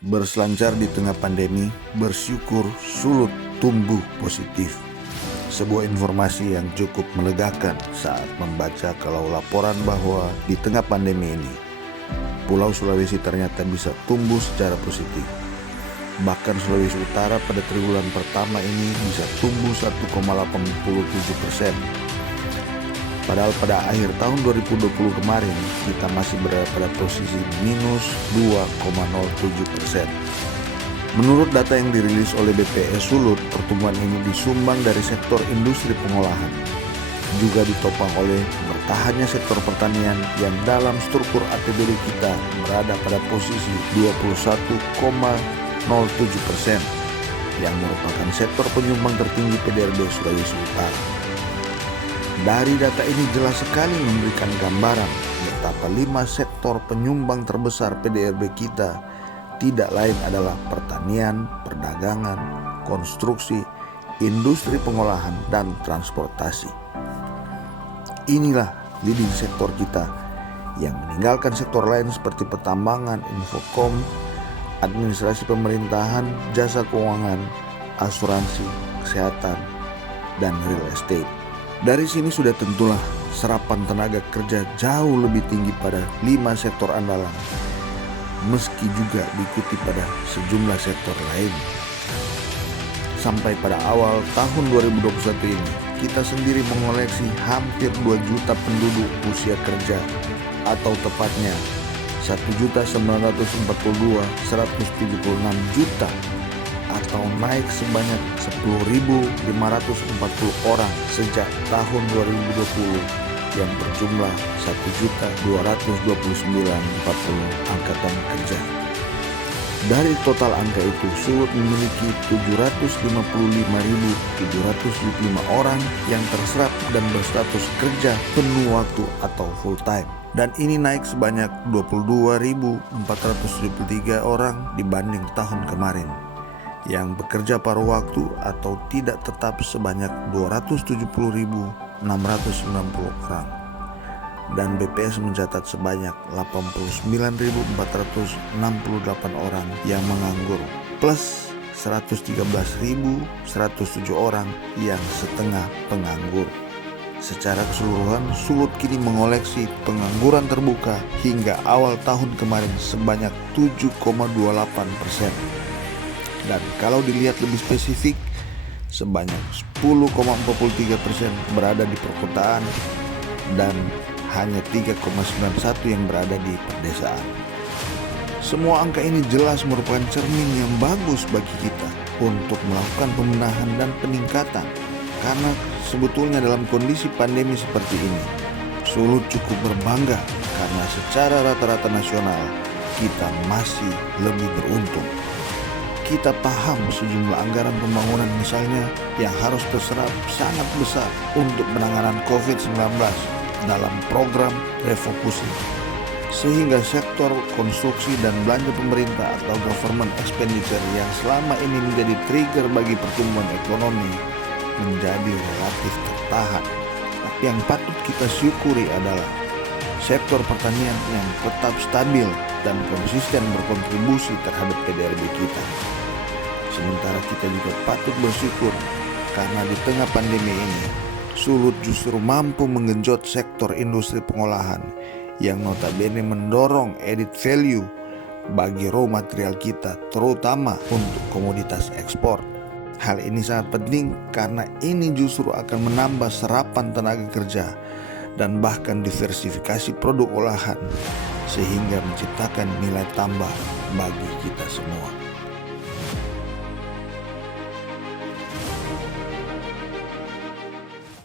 Berselancar di tengah pandemi, bersyukur Sulut tumbuh positif. Sebuah informasi yang cukup melegakan saat membaca kalau laporan bahwa di tengah pandemi ini, Pulau Sulawesi ternyata bisa tumbuh secara positif. Bahkan Sulawesi Utara pada triwulan pertama ini bisa tumbuh 1,87%. Padahal pada akhir tahun 2020 kemarin kita masih berada pada posisi minus 2,07%. Menurut data yang dirilis oleh BPS Sulut, pertumbuhan ini disumbang dari sektor industri pengolahan. Juga ditopang oleh bertahannya sektor pertanian yang dalam struktur APBD kita berada pada posisi 21,07%, yang merupakan sektor penyumbang tertinggi PDRB Sulawesi Utara. Dari data ini jelas sekali memberikan gambaran betapa 5 sektor penyumbang terbesar PDRB kita tidak lain adalah pertanian, perdagangan, konstruksi, industri pengolahan, dan transportasi. Inilah leading sektor kita yang meninggalkan sektor lain seperti pertambangan, infokom, administrasi pemerintahan, jasa keuangan, asuransi, kesehatan, dan real estate. Dari sini sudah tentulah serapan tenaga kerja jauh lebih tinggi pada 5 sektor andalan, meski juga diikuti pada sejumlah sektor lain. Sampai pada awal tahun 2021 ini, kita sendiri mengoleksi hampir 2 juta penduduk usia kerja, atau tepatnya 1.942.176 juta, atau naik sebanyak 10.540 orang sejak tahun 2020 yang berjumlah 1.229.040 angkatan kerja. Dari total angka itu, Sulut memiliki 755.775 orang yang terserap dan berstatus kerja penuh waktu atau full time. Dan ini naik sebanyak 22.473 orang dibanding tahun kemarin. Yang bekerja paruh waktu atau tidak tetap sebanyak 270.690 orang. Dan BPS mencatat sebanyak 89.468 orang yang menganggur, plus 113.107 orang yang setengah penganggur. Secara keseluruhan, Sulut kini mengoleksi pengangguran terbuka hingga awal tahun kemarin sebanyak 7,28%. Dan kalau dilihat lebih spesifik, sebanyak 10,43% berada di perkotaan dan hanya 3,91% yang berada di pedesaan. Semua angka ini jelas merupakan cermin yang bagus bagi kita untuk melakukan pembenahan dan peningkatan. Karena sebetulnya dalam kondisi pandemi seperti ini, Sulut cukup berbangga karena secara rata-rata nasional kita masih lebih beruntung. Kita paham sejumlah anggaran pembangunan misalnya yang harus terserap sangat besar untuk penanganan COVID-19 dalam program refocusing, sehingga sektor konstruksi dan belanja pemerintah atau government expenditure yang selama ini menjadi trigger bagi pertumbuhan ekonomi menjadi relatif tertahan. Tapi yang patut kita syukuri adalah sektor pertanian yang tetap stabil dan konsisten berkontribusi terhadap PDRB kita. Sementara kita juga patut bersyukur karena di tengah pandemi ini, Sulut justru mampu menggenjot sektor industri pengolahan yang notabene mendorong added value bagi raw material kita, terutama untuk komoditas ekspor. Hal ini sangat penting karena ini justru akan menambah serapan tenaga kerja dan bahkan diversifikasi produk olahan, sehingga menciptakan nilai tambah bagi kita semua.